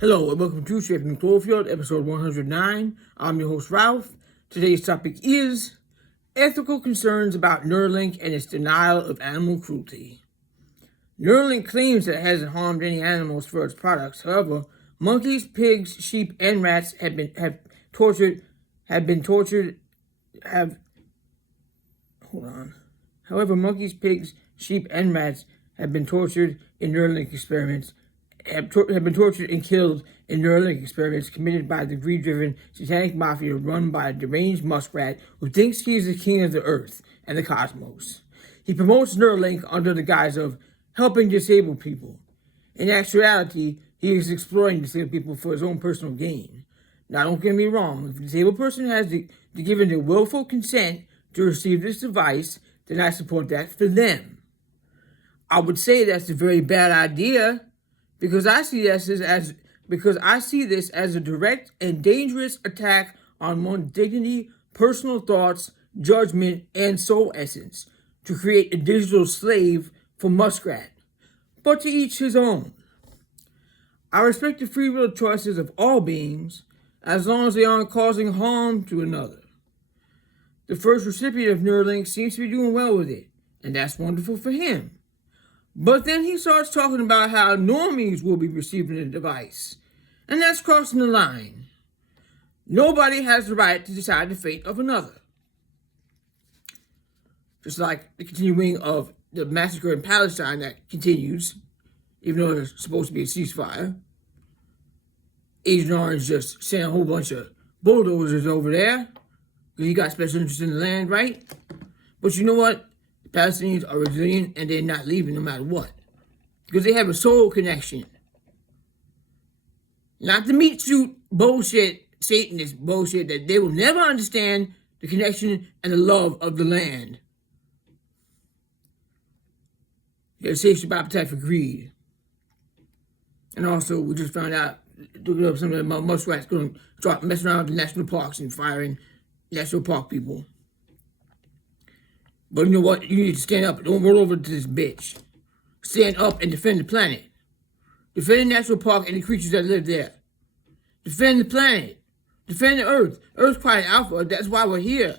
Hello and welcome to Shaping Cloverfield, episode 109. I'm your host, Ralph. Today's topic is ethical concerns about Neuralink and its denial of animal cruelty. Neuralink claims that it hasn't harmed any animals for its products. However, monkeys, pigs, sheep, and rats have been tortured. However, monkeys, pigs, sheep, and rats have been tortured in Neuralink experiments. Have been tortured and killed in Neuralink experiments committed by the greed-driven satanic mafia run by a deranged muskrat who thinks he is the king of the earth and the cosmos. He promotes Neuralink under the guise of helping disabled people. In actuality, he is exploiting disabled people for his own personal gain. Now, don't get me wrong. If a disabled person has given their willful consent to receive this device, then I support that for them. I would say that's a very bad idea, because I see this as a direct and dangerous attack on one's dignity, personal thoughts, judgment, and soul essence to create a digital slave for muskrat. But to each his own. I respect the free will choices of all beings as long as they aren't causing harm to another. The first recipient of Neuralink seems to be doing well with it, and that's wonderful for him. But then he starts talking about how normies will be receiving the device. And that's crossing the line. Nobody has the right to decide the fate of another. Just like the continuing of the massacre in Palestine that continues, even though there's supposed to be a ceasefire. Agent Orange just sent a whole bunch of bulldozers over there because he got special interest in the land, right? But you know what? Palestinians are resilient and they're not leaving no matter what. Because they have a soul connection. Not the meat suit bullshit, Satanist bullshit that they will never understand the connection and the love of the land. They have a satiable appetite for greed. And also, we just found out, looking up some of the muskrats going to start messing around with the national parks and firing national park people. But you know what? You need to stand up. Don't roll over to this bitch. Stand up and defend the planet. Defend the national park and the creatures that live there. Defend the planet. Defend the earth. Earth's quite alpha. That's why we're here.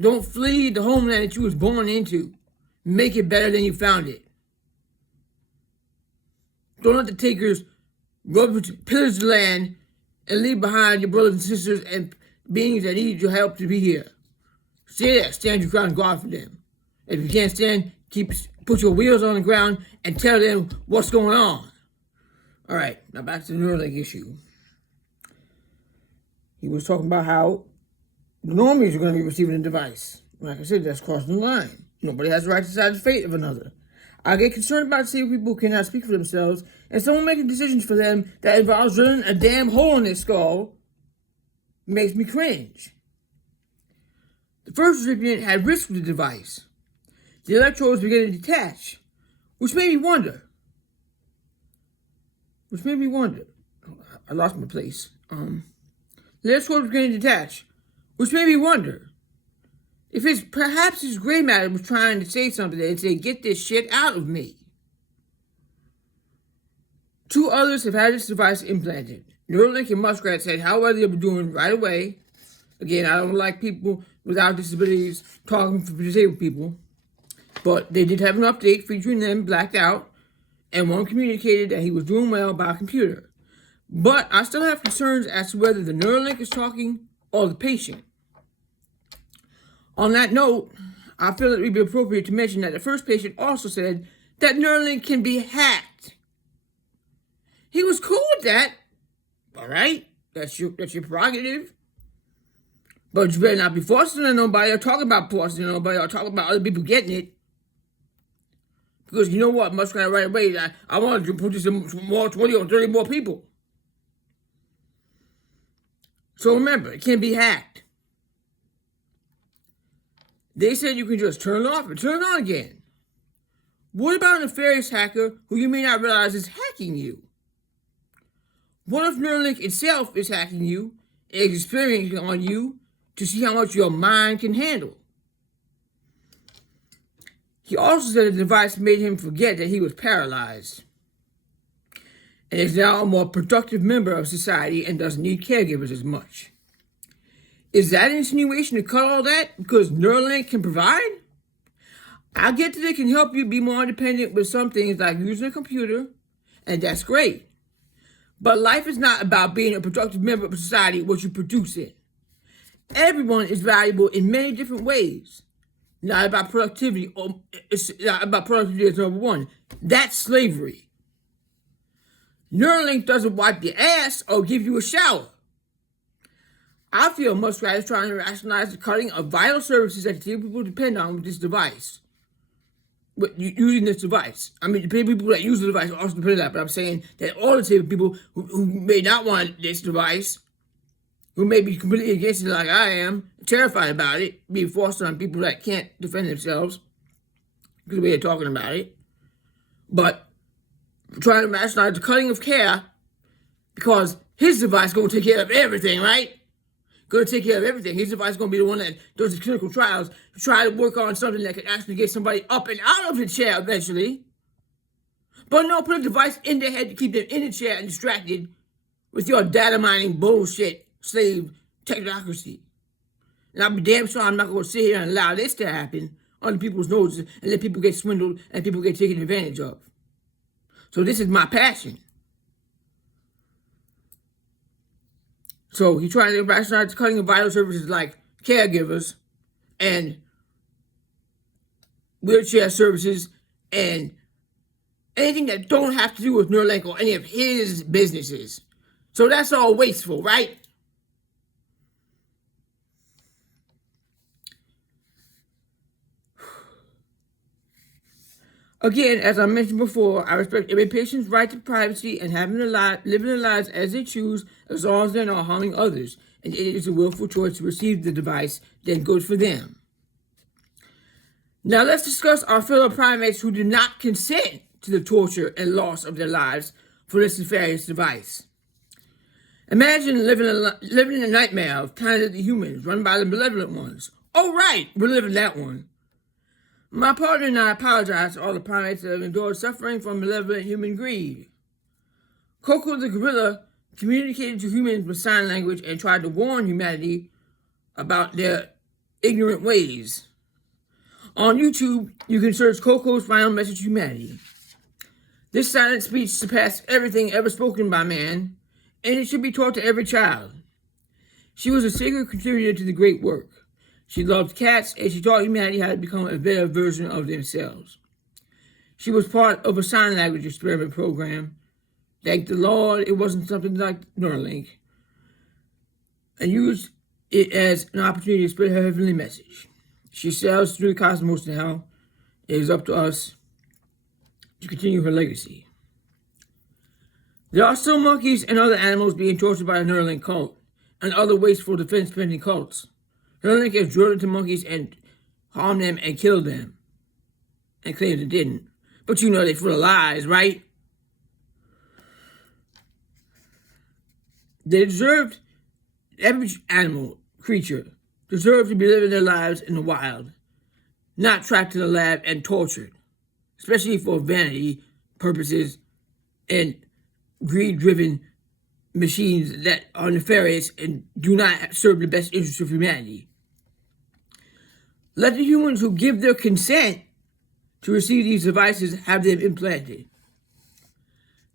Don't flee the homeland that you was born into. Make it better than you found it. Don't let the takers pillage the land and leave behind your brothers and sisters and beings that need your help to be here. Stay there, stand your ground, guard for them. If you can't stand, put your wheels on the ground and tell them what's going on. All right, now back to the Neuralink issue. He was talking about how the normies are going to be receiving the device. Like I said, that's crossing the line. Nobody has the right to decide the fate of another. I get concerned about disabled people who cannot speak for themselves, and someone making decisions for them that involves drilling a damn hole in their skull makes me cringe. The first recipient had risk with the device. The electrodes began to detach, which made me wonder. I lost my place. The electrodes began to detach, which made me wonder if perhaps his gray matter was trying to say something and say, "Get this shit out of me." 2 others have had this device implanted. Neuralink and Muskrat said how well they'll be doing right away. Again, I don't like people without disabilities talking for disabled people, but they did have an update featuring them blacked out, and one communicated that he was doing well by a computer. But I still have concerns as to whether the Neuralink is talking or the patient. On that note, I feel it would be appropriate to mention that the first patient also said that Neuralink can be hacked. He was cool with that. All right, that's your prerogative. But you better not be forcing it on nobody or talking about forcing it on nobody or talking about other people getting it. Because you know what, Muskrat right away, I wanted to put this in more 20 or 30 more people. So remember, it can be hacked. They said you can just turn it off and turn it on again. What about a nefarious hacker who you may not realize is hacking you? What if Neuralink itself is hacking you and is experimenting on you to see how much your mind can handle? He also said the device made him forget that he was paralyzed. and is now a more productive member of society and doesn't need caregivers as much. Is that an insinuation to cut all that because Neuralink can provide? I get that it can help you be more independent with some things like using a computer, and that's great. But life is not about being a productive member of society, what you produce it. Everyone is valuable in many different ways. Not about productivity, or it's not about productivity as number one. That's slavery. Neuralink doesn't wipe your ass or give you a shower. I feel Muskrat is trying to rationalize the cutting of vital services that people depend on with this device. But using this device. I mean, the people that use the device also depend on that, but I'm saying that all the people who may not want this device, who may be completely against it like I am, terrified about it, being forced on people that can't defend themselves, because the way they're talking about it, but trying to rationalize the cutting of care, because his device is going to take care of everything, right? Going to take care of everything. His device is going to be the one that does the clinical trials to try to work on something that can actually get somebody up and out of the chair eventually. But no, put a device in their head to keep them in the chair and distracted with your data mining bullshit, slave technocracy. And I'll be damn sure I'm not going to sit here and allow this to happen under people's noses and let people get swindled and people get taken advantage of. So this is my passion. So he's trying to rationalize the cutting of vital services like caregivers and wheelchair services and anything that don't have to do with Neuralink or any of his businesses. So that's all wasteful, right? Again, as I mentioned before, I respect every patient's right to privacy and living their lives as they choose, as long as they're not harming others. And it is a willful choice to receive the device, then good for them. Now let's discuss our fellow primates who did not consent to the torture and loss of their lives for this nefarious device. Imagine living in a nightmare of Planet of the Humans run by the malevolent ones. Oh right, we're living that one. My partner and I apologize to all the primates that have endured suffering from malevolent human greed. Coco the gorilla communicated to humans with sign language and tried to warn humanity about their ignorant ways. On YouTube, you can search Coco's final message to humanity. This silent speech surpassed everything ever spoken by man, and it should be taught to every child. She was a sacred contributor to the great work. She loved cats, and she taught humanity how to become a better version of themselves. She was part of a sign language experiment program. Thank the Lord it wasn't something like Neuralink, and used it as an opportunity to spread her heavenly message. She sails through the cosmos now. It is up to us to continue her legacy. There are still monkeys and other animals being tortured by the Neuralink cult and other wasteful defense-spending cults. Neuralink has drilled into monkeys and harmed them and killed them, and claims it didn't. But you know they're full of lies, right? They deserved, every animal, creature, deserve to be living their lives in the wild, not trapped in a lab and tortured, especially for vanity purposes and greed-driven machines that are nefarious and do not serve the best interests of humanity. Let the humans who give their consent to receive these devices have them implanted.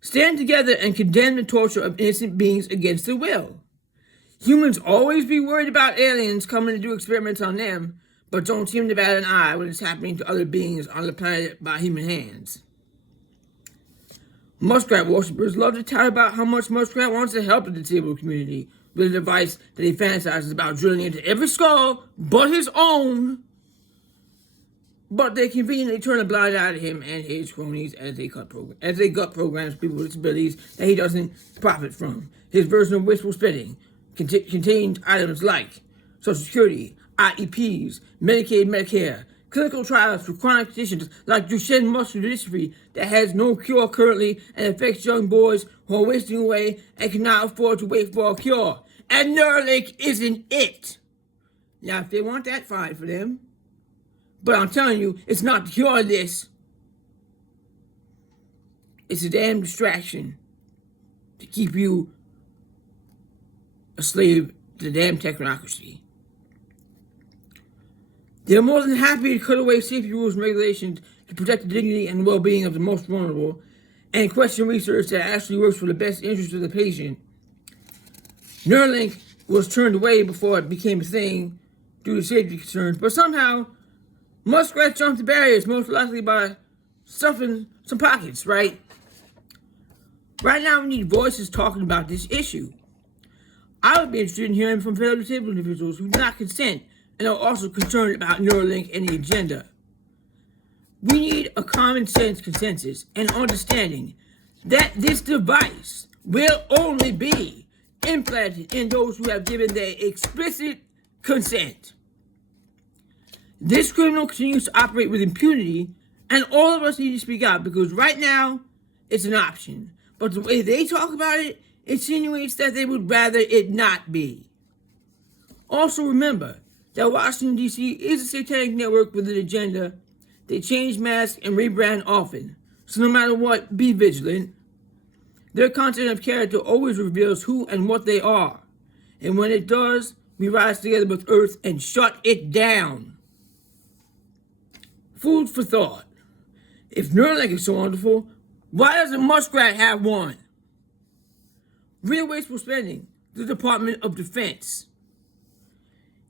Stand together and condemn the torture of innocent beings against their will. Humans always be worried about aliens coming to do experiments on them, but don't seem to bat an eye when it's happening to other beings on the planet by human hands. Muskrat worshippers love to tell about how much Muskrat wants to help the disabled community with a device that he fantasizes about drilling into every skull but his own. But they conveniently turn a blind eye to him and his cronies as they gut programs people with disabilities that he doesn't profit from. His version of wishful spending contained items like Social Security, IEPs, Medicaid, Medicare, clinical trials for chronic conditions like Duchenne muscular dystrophy that has no cure currently and affects young boys who are wasting away and cannot afford to wait for a cure. And Neuralink isn't it. Now, if they want that, fine for them. But I'm telling you, it's not to cure this. It's a damn distraction. to keep you a slave to the damn technocracy. They're more than happy to cut away safety rules and regulations to protect the dignity and well-being of the most vulnerable and question research that actually works for the best interest of the patient. Neuralink was turned away before it became a thing due to safety concerns, but somehow muskrats jumped the barriers, most likely by stuffing some pockets, right? Right now we need voices talking about this issue. I would be interested in hearing from fellow disabled individuals who do not consent and are also concerned about Neuralink and the agenda. We need a common sense consensus and understanding that this device will only be implanted in those who have given their explicit consent. This criminal continues to operate with impunity, and all of us need to speak out because right now it's an option. But the way they talk about it insinuates that they would rather it not be. Also remember that Washington, D.C. is a satanic network with an agenda. They change masks and rebrand often. So no matter what, be vigilant. Their content of character always reveals who and what they are. And when it does, we rise together with Earth and shut it down. Food for thought. If Neuralink is so wonderful, why doesn't Muskrat have one? Real wasteful spending. The Department of Defense.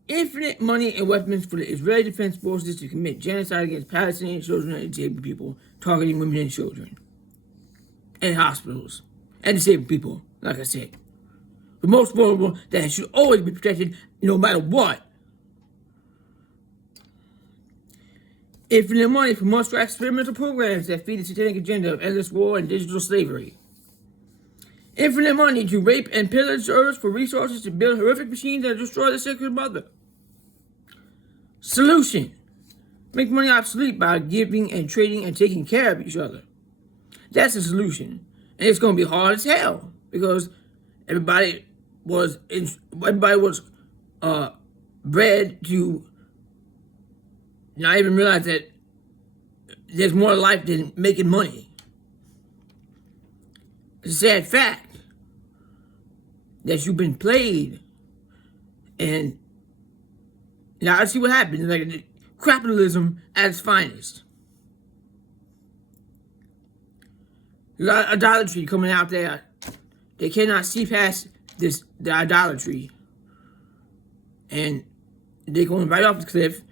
Infinite money and weapons for the Israeli Defense Forces to commit genocide against Palestinian children and disabled people, targeting women and children. And hospitals. And disabled people, like I said. The most vulnerable that should always be protected no matter what. Infinite money for monster experimental programs that feed the satanic agenda of endless war and digital slavery. Infinite money to rape and pillage Earth for resources to build horrific machines that destroy the sacred mother. Solution. Make money obsolete by giving and trading and taking care of each other. That's the solution. And it's going to be hard as hell because everybody was bred to not even realize that there's more to life than making money. It's a sad fact that you've been played, and now I see what happens. Like capitalism at its finest. There's a lot of idolatry coming out there. They cannot see past the idolatry, and they're going right off the cliff.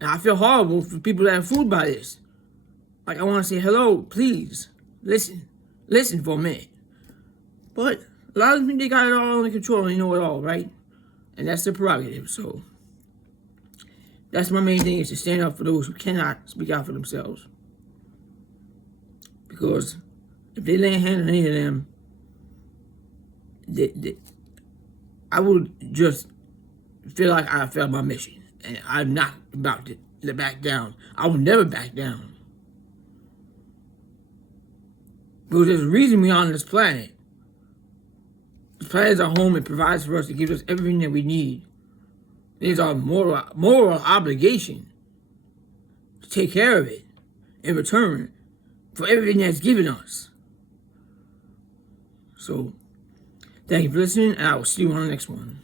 And I feel horrible for people that are fooled by this. Like, I want to say, hello, please, listen for a minute. But a lot of them think they got it all under control and they know it all, right? And that's their prerogative. So that's my main thing, is to stand up for those who cannot speak out for themselves. Because if they lay a hand on any of them, I would just feel like I failed my mission. And I'm not about to back down. I will never back down. Because there's a reason we're on this planet. This planet is our home. It provides for us. It gives us everything that we need. It is our moral obligation to take care of it in return for everything that's given us. So, thank you for listening, and I will see you on the next one.